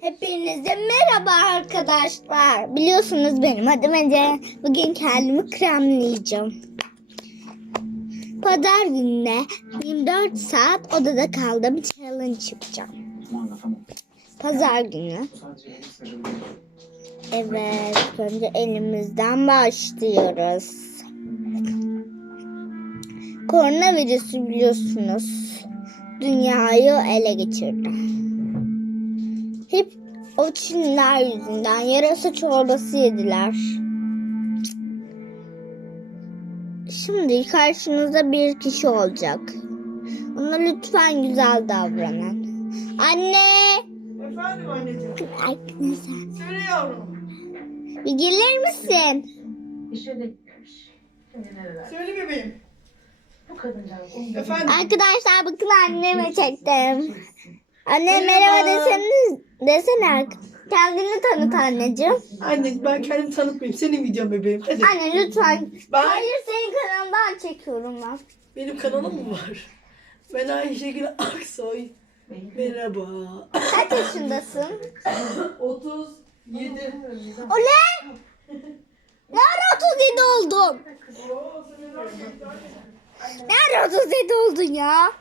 Hepinize merhaba arkadaşlar. Biliyorsunuz benim adım Ece. Bugün kendimi kremleyeceğim. Pazar gününe 24 saat odada kaldım challenge yapacağım. Pazar günü. Evet, önce elimizden başlıyoruz. Koronavirüsü biliyorsunuz dünyayı ele geçirdi. Hep o Çinliler yüzünden yarasa çorbası yediler. Şimdi karşınızda bir kişi olacak. Ona lütfen güzel davranın. Anne! Efendim anneciğim. Arkadaşlar. Söyle yavrum. Bir gelir misin? İşe de gitmiş. Şimdi nereler? Söyle bebeğim. Bu kadıncağız. Efendim. Arkadaşlar bakın anneme çektim. Anne merhaba deseniz, desene. Kendini tanıt anneciğim. Anne ben kendimi tanıtmayayım. Senin videon bebeğim. Hadi. Anne lütfen. Ben- Hayır senin kanalından çekiyorum ben. Benim kanalım mı var? Ben Ayşegül Aksoy. Merhaba. Kaç yaşındasın? 37. Oley! Nerede 37 oldun? Nerede 37 oldun ya?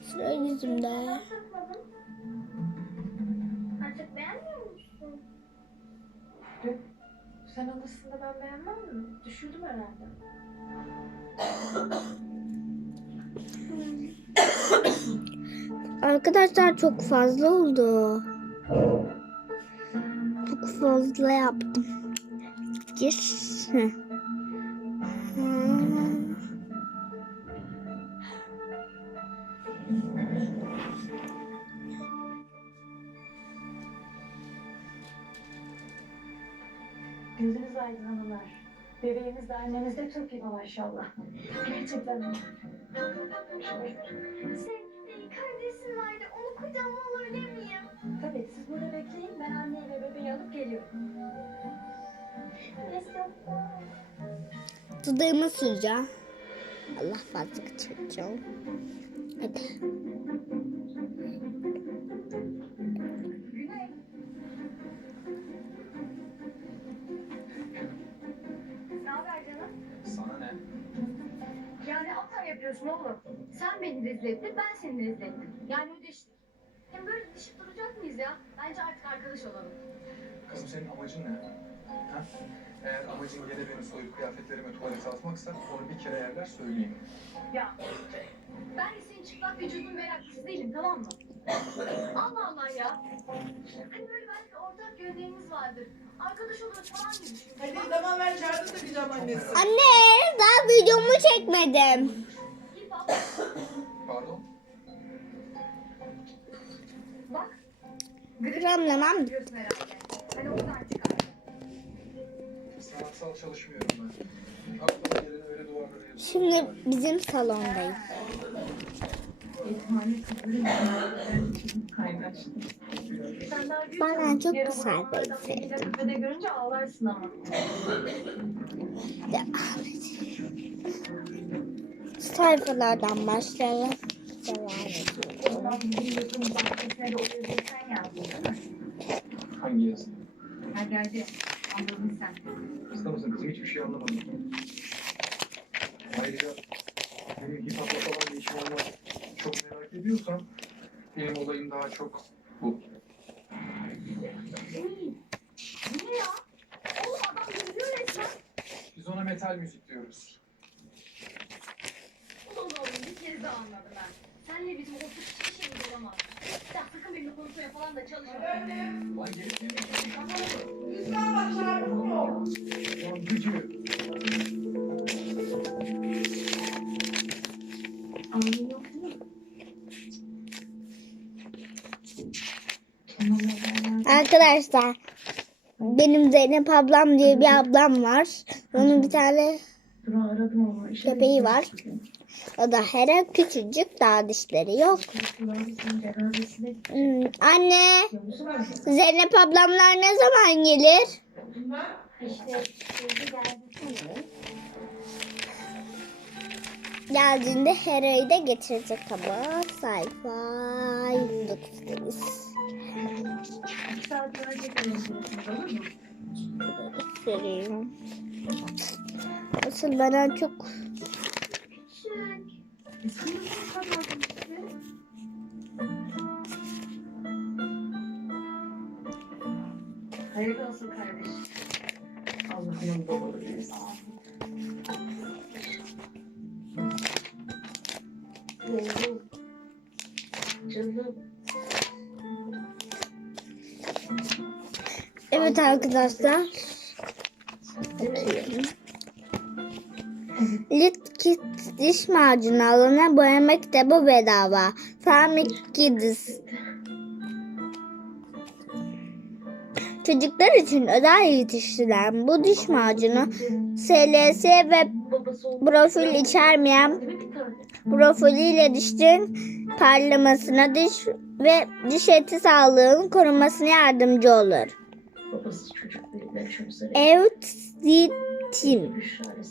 Sıra yüzümde. Artık beğenmiyor musun? Sen odasında ben beğenmem mi? Düşürdüm herhalde. Arkadaşlar çok fazla oldu. Çok fazla yaptım. Gir. Gözünüz aydın hanımlar. Bebeğimiz de annemiz de çok iyi maşallah. Gerçekten öyle. Sevgili kardeşim vardı. Onu kucağıma alabilir miyim? Tabii siz burada bekleyin. Ben anneyi ve bebeği alıp geliyorum. Dudağımı süreceğim. Allah fazla kaçıracağım. Hadi. Ne haber canım? Sana ne? Yani hata yapıyorsun oğlum. Sen beni rezil ettin, ben seni rezil ettim. Yani ödeştik. Hem böyle dişip duracak mıyız ya? Bence artık arkadaş olalım. Kızım senin amacın ne? Ha? Eğer amacın gene beni soyup kıyafetlerimi tuvalete atmaksa onu bir kere yerler söyleyeyim. Ya ben de senin çıplak vücudun meraklısı değilim tamam mı? Allah Allah ya. Hani böyle belki ortak yönlerimiz vardır. Arkadaş oluruz falan diye düşündüm. Hadi tamam ben çağırdım da diyeceğim annesi. Anne daha videomu çekmedim. Hop. Pardon? Bak. Herhalde. Hani oradan çıkar. Sanatsal çalışmıyorum ben. Aklıma geleni öyle duvarlara yazıyorum. Şimdi bizim salondayız. Ben çok güzel bir sevdim. Tepede görünce ağlarsın ama. Ya, Sayfalardan başlayalım. Devam edelim. Hangi yazı? Ha geldi. Anladın sen. Hiçbir şey anlamadım. Ayrıca benim hip hop'la falan bir işim olmaz. Çok merak ediyorsan benim olayım daha çok bu. Bu ne ya? Oğlum adam yürüyor resmen. Biz ona metal müzik diyoruz. Ulan oğlum bir kez daha anladım ben. Senle bizim ortak hiçbir şeyimiz olamaz. Sen sakın benimle konuşmaya falan da çalışma. Lan geri Lütfen bak? Lan gücü. Arkadaşlar benim Zeynep ablam diye bir ablam var. Onun bir tane Duru aradım ama işe Köpeği var. o da Hera küçücük daha dişleri yok. Hmm, anne Zeynep ablamlar ne zaman gelir? Geldiğinde Hera'yı da getirecek ama sayfa 198. Saat önce görüyorsunuz olur mu? Göstereyim. Asıl çok E, ne yapamadım işte? Hayırlı olsun kardeş. Allah'ın babalı. Oğlum. Canım. Evet arkadaşlar. Bakıyorum. Litkit diş macunu alana boyama kitabı bedava. Famik Kids. Çocuklar için özel yetiştirilen bu diş macunu SLS ve profil içermeyen profiliyle dişlerin parlamasına diş ve diş eti sağlığının korunmasına yardımcı olur. Babası çocuk çocukları. Evtitim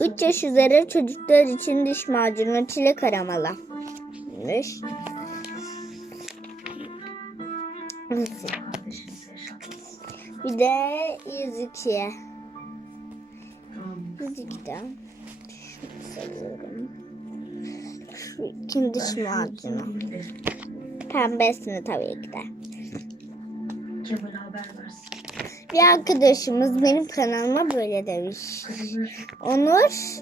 3 yaş üzeri çocuklar için diş macunu çilek aramalı. Miş. Nasıl? Kardeşiniz yaşatmasın. Bir de 102. Tamam. 102'den. Şunu seviyorum. Şu ikinci diş macunu. Pembesini tabii ki de. Kemal'e haber versin. Bir arkadaşımız benim kanalıma böyle demiş. Onur,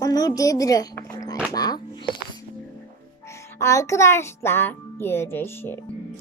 Onur diye biri galiba. Arkadaşlar görüşürüz.